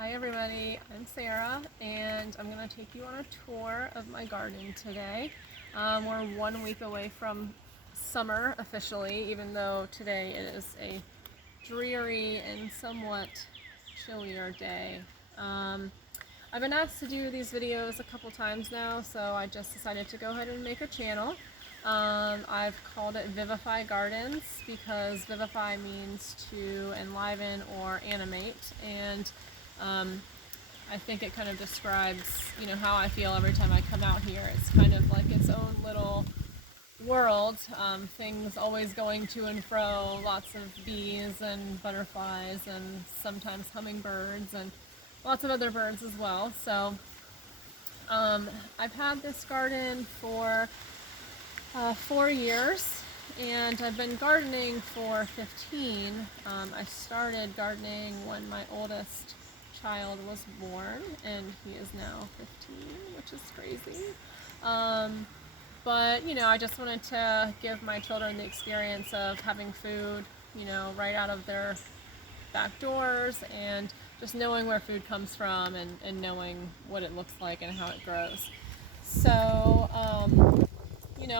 Hi everybody, I'm Sarah and I'm going to take you on a tour of my garden today. We're 1 week away from summer officially, even though today it is a dreary and somewhat chillier day. I've been asked to do these videos a couple times now, so I just decided to go ahead and make a channel. I've called it Vivify Gardens because vivify means to enliven or animate, and I think it kind of describes, how I feel every time I come out here. It's kind of like its own little world. Things always going to and fro, lots of bees and butterflies and sometimes hummingbirds and lots of other birds as well. So I've had this garden for 4 years, and I've been gardening for 15. I started gardening when my oldest child was born, and he is now 15, which is crazy. But I just wanted to give my children the experience of having food, right out of their back doors, and just knowing where food comes from, and knowing what it looks like and how it grows. So,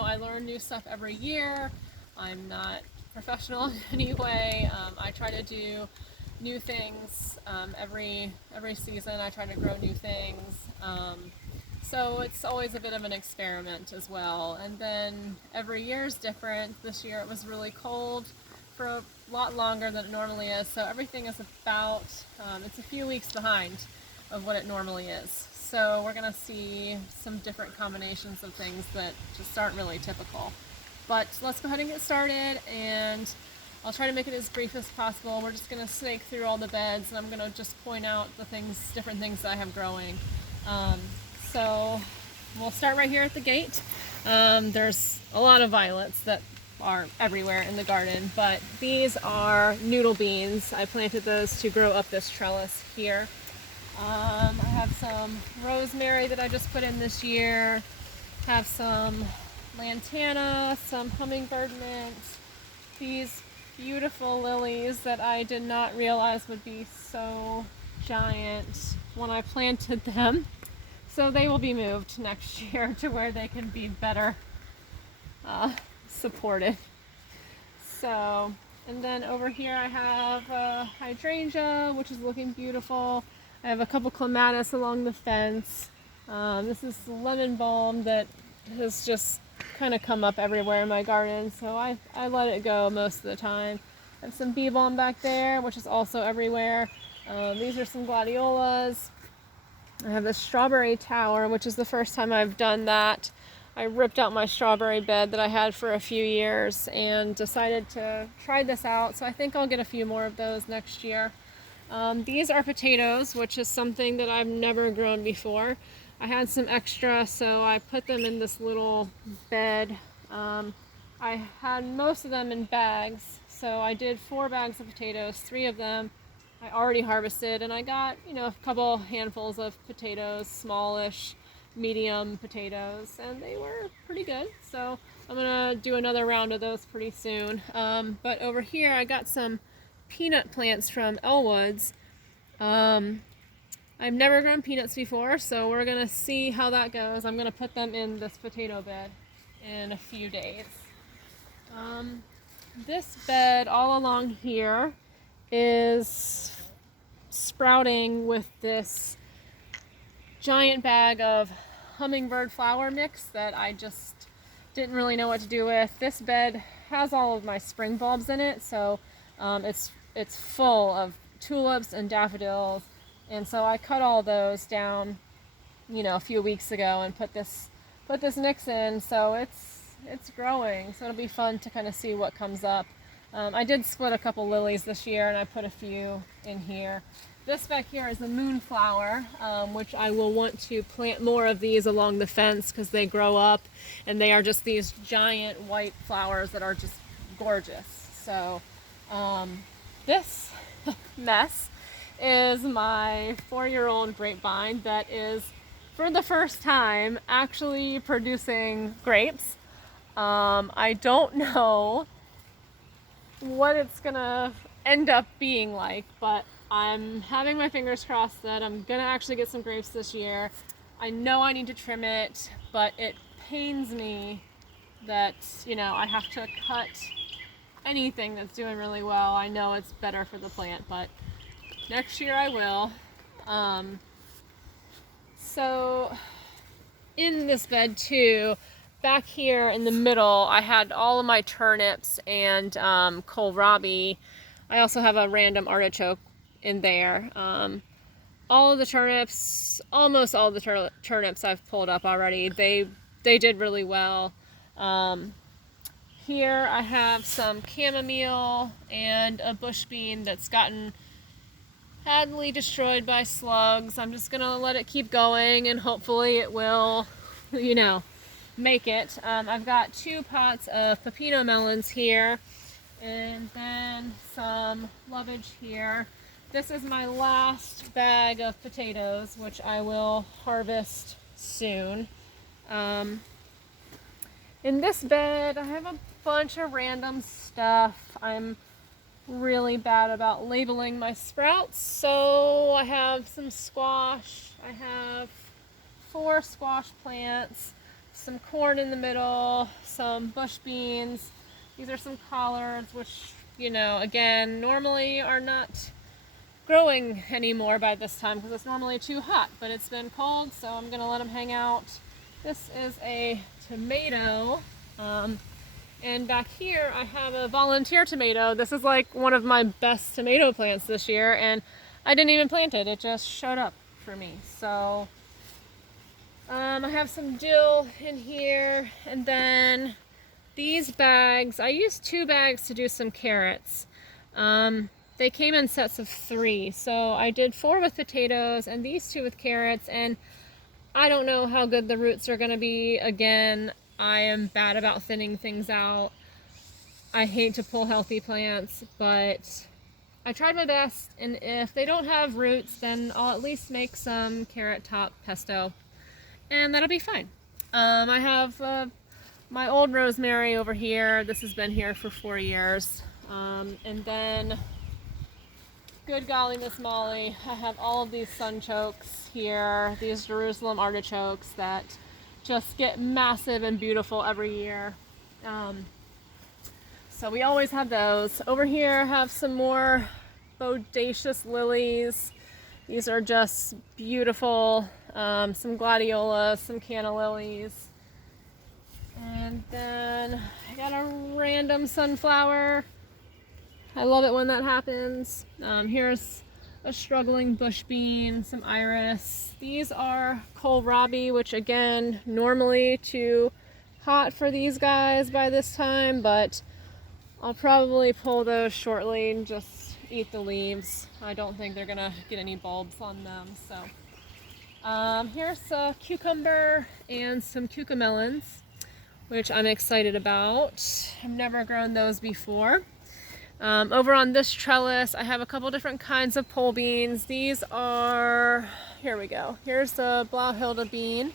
I learn new stuff every year. I'm not professional in any way. I try to do new things every season. I try to grow new things. So it's always a bit of an experiment as well. And then every year is different. This year it was really cold for a lot longer than it normally is. So everything is about, it's a few weeks behind of what it normally is. So we're going to see some different combinations of things that just aren't really typical. But let's go ahead and get started, and I'll try to make it as brief as possible. We're just going to snake through all the beds, and I'm going to just point out the different things that I have growing. So we'll start right here at the gate. There's a lot of violets that are everywhere in the garden, but these are noodle beans. I planted those to grow up this trellis here. I have some rosemary that I just put in this year. Have some lantana, some hummingbird mint, these beautiful lilies that I did not realize would be so giant when I planted them. So they will be moved next year to where they can be better supported. So, and then over here I have a hydrangea, which is looking beautiful. I have a couple clematis along the fence. This is lemon balm that has just kind of come up everywhere in my garden, so I let it go most of the time. I have some bee balm back there, which is also everywhere. These are some gladiolas. I have this strawberry tower, which is the first time I've done that. I ripped out my strawberry bed that I had for a few years and decided to try this out, so I think I'll get a few more of those next year. These are potatoes, which is something that I've never grown before. I had some extra, so I put them in this little bed. I had most of them in bags, so I did 4 bags of potatoes. 3 of them I already harvested, and I got, a couple handfuls of potatoes, smallish, medium potatoes, and they were pretty good. So I'm gonna do another round of those pretty soon. But over here I got some peanut plants from Elwoods. I've never grown peanuts before, so we're gonna see how that goes. I'm gonna put them in this potato bed in a few days. This bed all along here is sprouting with this giant bag of hummingbird flower mix that I just didn't really know what to do with. This bed has all of my spring bulbs in it, so it's full of tulips and daffodils, and so I cut all those down, a few weeks ago and put this mix in. So it's growing. So it'll be fun to kind of see what comes up. I did split a couple lilies this year, and I put a few in here. This back here is a moonflower, which I will want to plant more of these along the fence because they grow up and they are just these giant white flowers that are just gorgeous. So this mess is my 4-year-old grapevine that is, for the first time, actually producing grapes. I don't know what it's gonna end up being like, but I'm having my fingers crossed that I'm gonna actually get some grapes this year. I know I need to trim it, but it pains me that, you know, I have to cut anything that's doing really well. I know it's better for the plant, but next year I will. So in this bed too, back here in the middle, I had all of my turnips and kohlrabi. I also have a random artichoke in there. All of the turnips, almost all the turnips I've pulled up already. They did really well. Here I have some chamomile and a bush bean that's gotten badly destroyed by slugs. I'm just gonna let it keep going and hopefully it will, you know, make it. I've got 2 pots of pepino melons here and then some lovage here. This is my last bag of potatoes, which I will harvest soon. In this bed, I have a bunch of random stuff. I'm really bad about labeling my sprouts, so I have some squash. I have 4 squash plants, some corn in the middle, some bush beans. These are some collards, which, you know, again, normally are not growing anymore by this time because it's normally too hot, but it's been cold, so I'm gonna let them hang out. This is a tomato, and back here I have a volunteer tomato. This is like one of my best tomato plants this year, and I didn't even plant it, it just showed up for me. So I have some dill in here, and then these bags, I used 2 bags to do some carrots. They came in sets of 3, so I did 4 with potatoes and these 2 with carrots, and I don't know how good the roots are going to be. Again, I am bad about thinning things out. I hate to pull healthy plants, but I tried my best, and if they don't have roots, then I'll at least make some carrot top pesto, and that'll be fine. I have my old rosemary over here. This has been here for 4 years. And then, good golly, Miss Molly, I have all of these sunchokes here, these Jerusalem artichokes that just get massive and beautiful every year. So we always have those. Over here I have some more bodacious lilies. These are just beautiful. Some gladiolas, some canna lilies. And then I got a random sunflower. I love it when that happens. Here's a struggling bush bean, some iris. These are kohlrabi, which again, normally too hot for these guys by this time, but I'll probably pull those shortly and just eat the leaves. I don't think they're gonna get any bulbs on them. So here's a cucumber and some cucamelons, which I'm excited about. I've never grown those before. Over on this trellis, I have a couple different kinds of pole beans. These are, here we go. Here's the Blauhilde bean,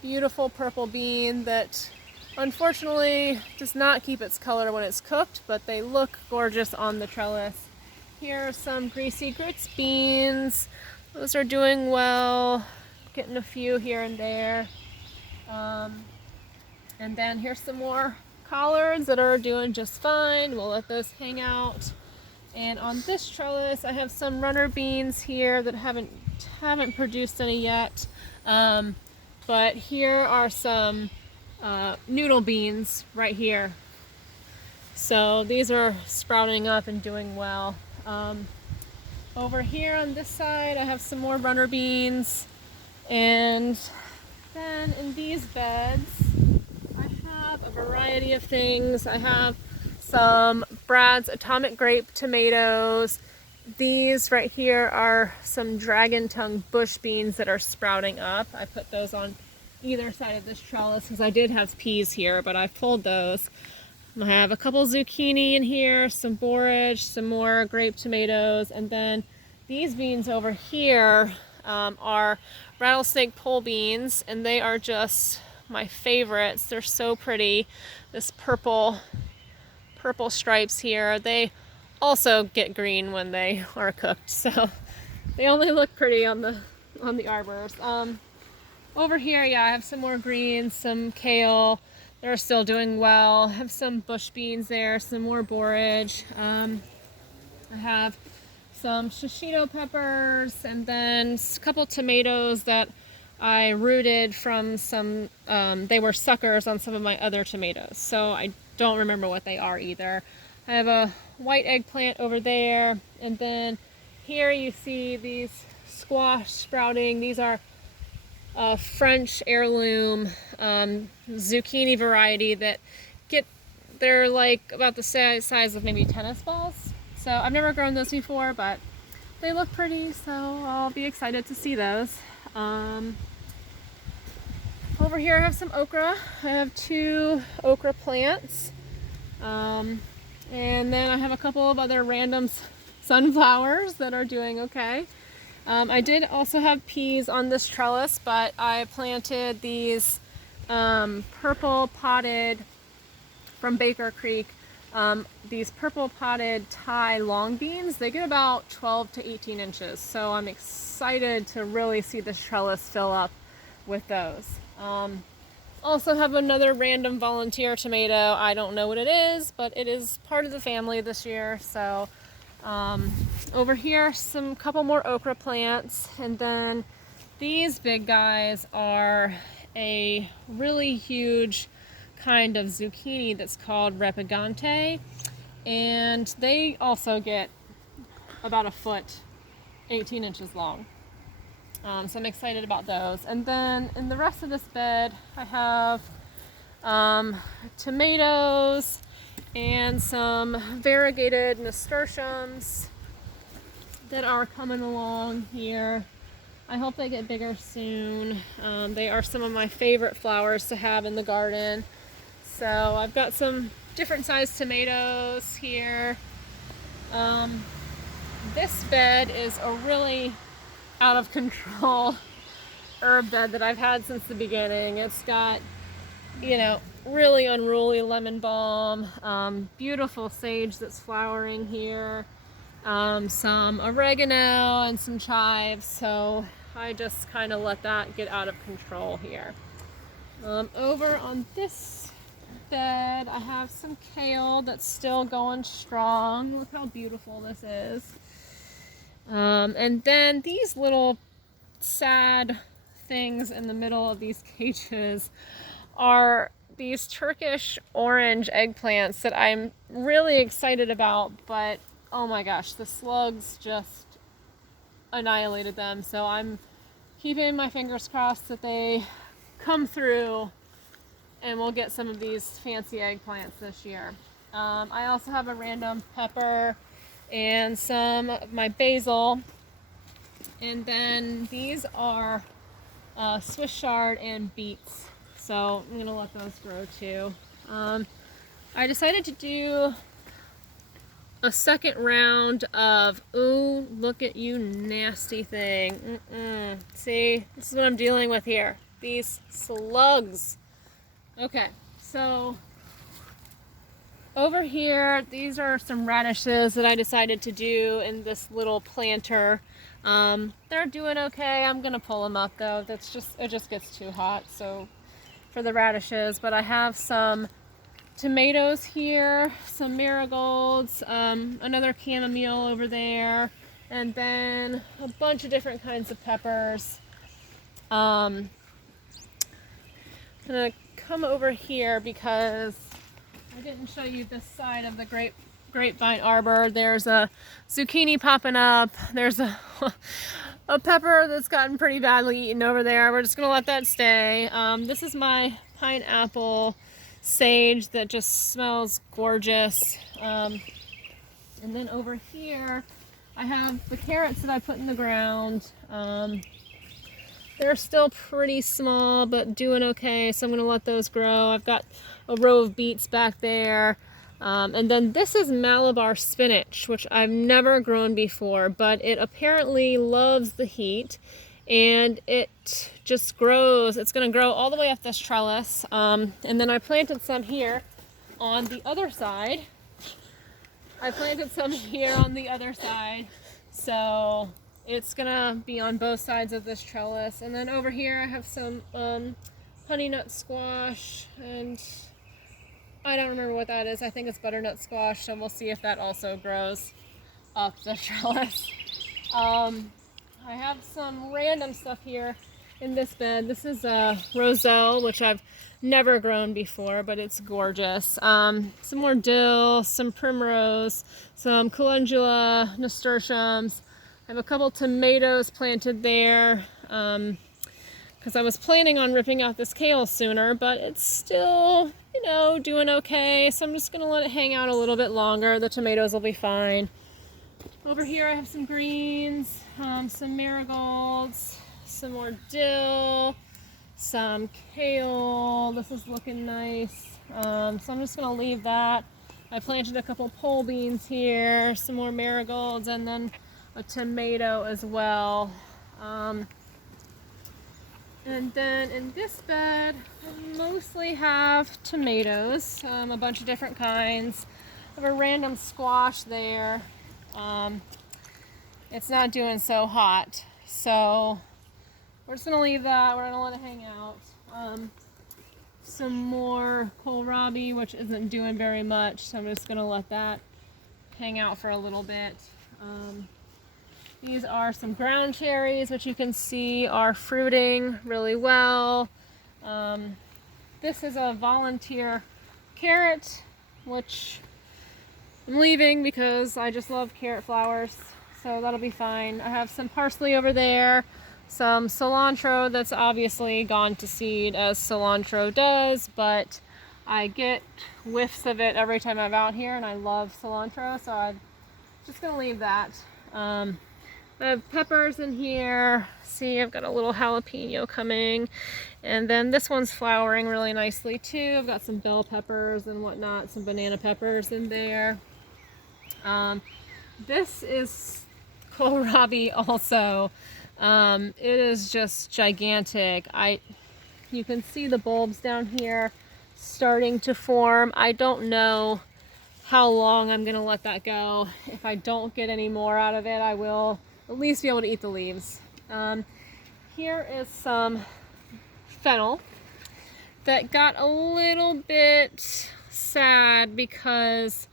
beautiful purple bean that unfortunately does not keep its color when it's cooked, but they look gorgeous on the trellis. Here are some greasy grits beans. Those are doing well, getting a few here and there. And then here's some more collards that are doing just fine. We'll let those hang out. And on this trellis, I have some runner beans here that haven't produced any yet. But here are some noodle beans right here. So these are sprouting up and doing well. Over here on this side, I have some more runner beans. And then in these beds, a variety of things. I have some Brad's Atomic Grape tomatoes. These right here are some dragon tongue bush beans that are sprouting up. I put those on either side of this trellis because I did have peas here, but I've pulled those. I have a couple zucchini in here, some borage, some more grape tomatoes, and then these beans over here are rattlesnake pole beans, and they are just my favorites. They're so pretty. This purple stripes here. They also get green when they are cooked. So they only look pretty on the arbors. Over here, yeah, I have some more greens, some kale. They're still doing well. I have some bush beans there, some more borage. I have some shishito peppers, and then a couple tomatoes that I rooted from some, they were suckers on some of my other tomatoes. So I don't remember what they are either. I have a white eggplant over there, and then here you see these squash sprouting. These are French heirloom zucchini variety that they're like about the size of maybe tennis balls. So I've never grown those before, but they look pretty, so I'll be excited to see those. Over here I have some okra. I have 2 okra plants. And then I have a couple of other random sunflowers that are doing okay. I did also have peas on this trellis, but I planted these purple potted from Baker Creek. These purple potted Thai long beans. They get about 12 to 18 inches. So I'm excited to really see this trellis fill up with those. Also have another random volunteer tomato. I don't know what it is, but it is part of the family this year. So over here, couple more okra plants, and then these big guys are a really huge kind of zucchini that's called repigante, and they also get about a foot, 18 inches long. So I'm excited about those. And then in the rest of this bed, I have tomatoes and some variegated nasturtiums that are coming along here. I hope they get bigger soon. They are some of my favorite flowers to have in the garden. So I've got some different sized tomatoes here. This bed is a really out of control herb bed that I've had since the beginning. It's got, really unruly lemon balm, beautiful sage that's flowering here, some oregano and some chives. So I just kind of let that get out of control here. Over on this bed, I have some kale that's still going strong. Look how beautiful this is. And then these little sad things in the middle of these cages are these Turkish orange eggplants that I'm really excited about, but oh my gosh, the slugs just annihilated them. So I'm keeping my fingers crossed that they come through and we'll get some of these fancy eggplants this year. I also have a random pepper and some of my basil, and then these are Swiss chard and beets, so I'm gonna let those grow too. I decided to do a second round of, ooh, look at you nasty thing. See, this is what I'm dealing with here, these slugs. Okay, so over here, these are some radishes that I decided to do in this little planter. They're doing okay. I'm gonna pull them up though. It just gets too hot. So for the radishes, but I have some tomatoes here, some marigolds, another chamomile over there, and then a bunch of different kinds of peppers. I'm gonna come over here because I didn't show you this side of the grapevine arbor. There's a zucchini popping up. There's a pepper that's gotten pretty badly eaten over there. We're just gonna let that stay. This is my pineapple sage that just smells gorgeous. And then over here, I have the carrots that I put in the ground. They're still pretty small, but doing okay, so I'm gonna let those grow. I've got a row of beets back there. And then this is Malabar spinach, which I've never grown before, but it apparently loves the heat, and it just grows. It's gonna grow all the way up this trellis. And then I planted some here on the other side. I planted some here on the other side, so it's gonna be on both sides of this trellis. And then over here I have some honey nut squash, and I don't remember what that is. I think it's butternut squash, so we'll see if that also grows up the trellis. I have some random stuff here in this bed. This is a roselle, which I've never grown before, but it's gorgeous. Some more dill, some primrose, some calendula, nasturtiums. I have a couple tomatoes planted there because I was planning on ripping out this kale sooner, but it's still, you know, doing okay. So I'm just going to let it hang out a little bit longer. The tomatoes will be fine. Over here I have some greens, some marigolds, some more dill, some kale. This is looking nice. So I'm just going to leave that. I planted a couple pole beans here, some more marigolds, and then a tomato as well. And then in this bed, I mostly have tomatoes, a bunch of different kinds. I have a random squash there. It's not doing so hot, so we're just gonna leave that. We're gonna let it hang out. Some more kohlrabi, which isn't doing very much, so I'm just gonna let that hang out for a little bit. These are some ground cherries, which you can see are fruiting really well. This is a volunteer carrot, which I'm leaving because I just love carrot flowers, so that'll be fine. I have some parsley over there, some cilantro that's obviously gone to seed, as cilantro does, but I get whiffs of it every time I'm out here, and I love cilantro, so I'm just gonna leave that. I have peppers in here. See, I've got a little jalapeno coming, and then this one's flowering really nicely too. I've got some bell peppers and whatnot, some banana peppers in there. This is kohlrabi also. It is just gigantic. You can see the bulbs down here starting to form. I don't know how long I'm gonna let that go. If I don't get any more out of it, I will at least be able to eat the leaves. Here is some fennel that got a little bit sad because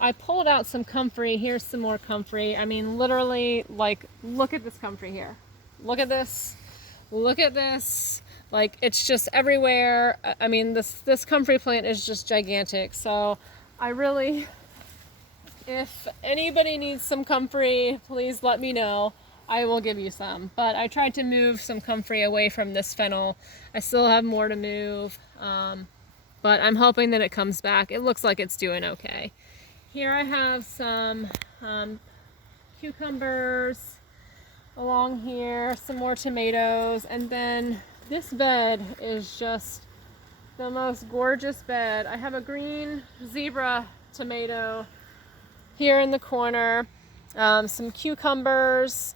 I pulled out some comfrey. Here's some more comfrey. I mean, literally, like, look at this comfrey here. Look at this. Look at this. Like, it's just everywhere. I mean, this comfrey plant is just gigantic. So I really, if anybody needs some comfrey, please let me know. I will give you some. But I tried to move some comfrey away from this fennel. I still have more to move. But I'm hoping that it comes back. It looks like it's doing okay. Here I have some cucumbers along here, some more tomatoes, and then this bed is just the most gorgeous bed. I have a green zebra tomato here in the corner, some cucumbers.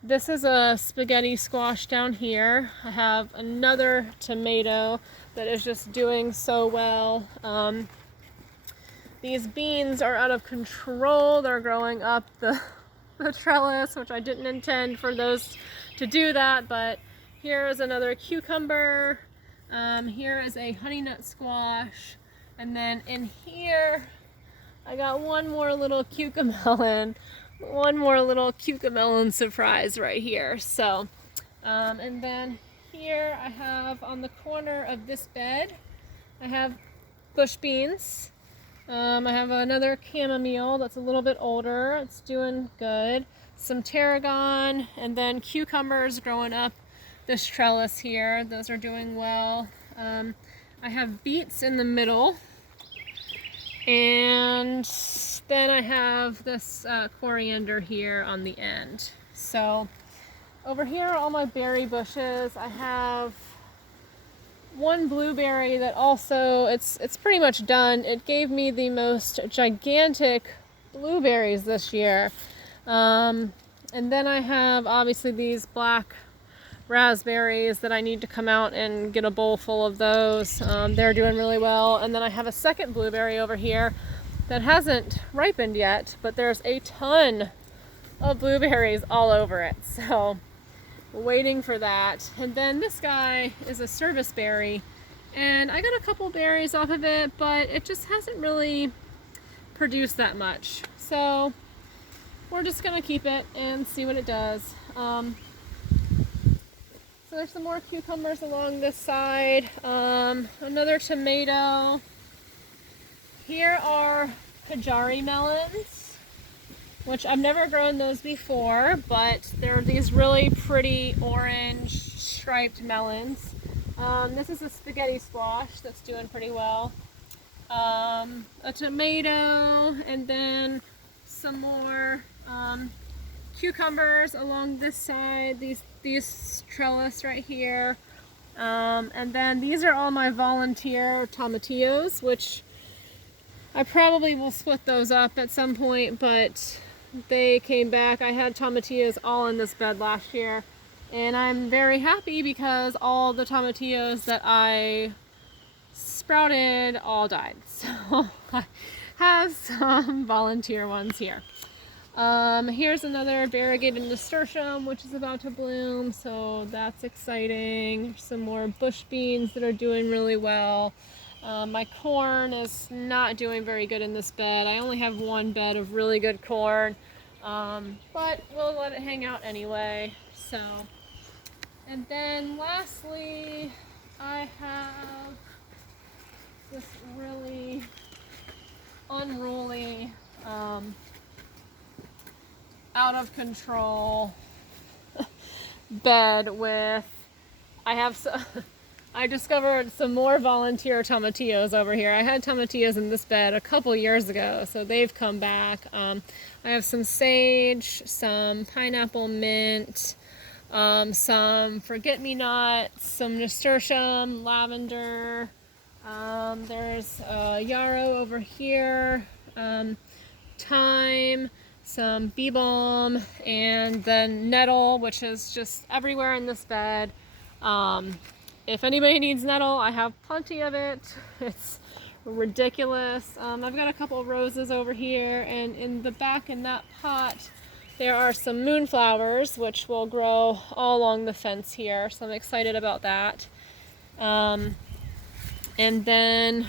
This is a spaghetti squash down here. I have another tomato that is just doing so well. These beans are out of control. They're growing up the trellis, which I didn't intend for those to do that, but here is another cucumber. Here is a honey nut squash. And then in here, I got one more little cucamelon. One more little cucamelon surprise right here. So, and then here I have on the corner of this bed, I have bush beans. I have another chamomile that's a little bit older. It's doing good. Some tarragon, and then cucumbers growing up this trellis here. Those are doing well. I have beets in the middle. And then I have this coriander here on the end. So over here are all my berry bushes. I have one blueberry that also, it's pretty much done. It gave me the most gigantic blueberries this year. And then I have obviously these black raspberries that I need to come out and get a bowl full of those. They're doing really well. And then I have a second blueberry over here. that hasn't ripened yet, but there's a ton of blueberries all over it. So waiting for that. And then this guy is a service berry, and I got a couple berries off of it, but it just hasn't really produced that much. So we're just gonna keep it and see what it does. So there's some more cucumbers along this side. Another tomato. Here are Kajari melons, which I've never grown those before, but they're these really pretty orange striped melons. This is a spaghetti squash that's doing pretty well. A tomato, and then some more cucumbers along this side, these trellis right here. And then these are all my volunteer tomatillos, which I probably will split those up at some point, but they came back. I had tomatillos all in this bed last year, and I'm very happy because all the tomatillos that I sprouted all died. So I have some volunteer ones here. Here's another variegated nasturtium, which is about to bloom, so that's exciting. Some more bush beans that are doing really well. My corn is not doing very good in this bed. I only have one bed of really good corn, but we'll let it hang out anyway. So, and then lastly, I have this really unruly, out of control bed with, I discovered some more volunteer tomatillos over here. I had tomatillos in this bed a couple years ago, so they've come back. I have some sage, some pineapple mint, some forget-me-nots, some nasturtium, lavender. There's yarrow over here, thyme, some bee balm, and then nettle, which is just everywhere in this bed. If anybody needs nettle, I have plenty of it. It's ridiculous. I've got a couple of roses over here, and in the back in that pot there are some moonflowers, which will grow all along the fence here, so I'm excited about that. And then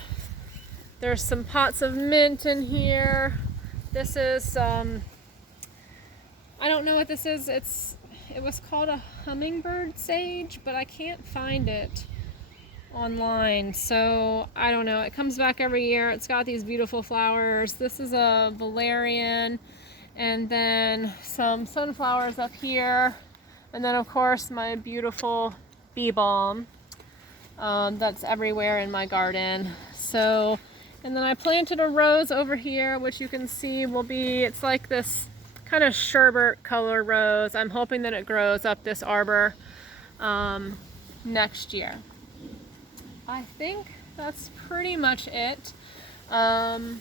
there's some pots of mint in here. This is I don't know what this is. It was called a hummingbird sage, but I can't find it online, so I don't know. It comes back every year. It's got these beautiful flowers. This is a valerian, and then some sunflowers up here, and then of course my beautiful bee balm that's everywhere in my garden. So, and then I planted a rose over here, which you can see will be, it's like this kind of sherbet color rose. I'm hoping that it grows up this arbor next year. I think that's pretty much it. So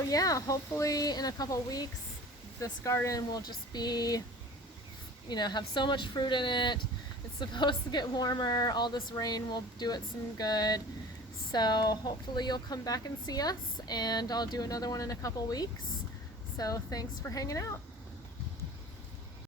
yeah, hopefully in a couple weeks this garden will just be, have so much fruit in it. It's supposed to get warmer. All this rain will do it some good. So hopefully you'll come back and see us, and I'll do another one in a couple weeks. So thanks for hanging out.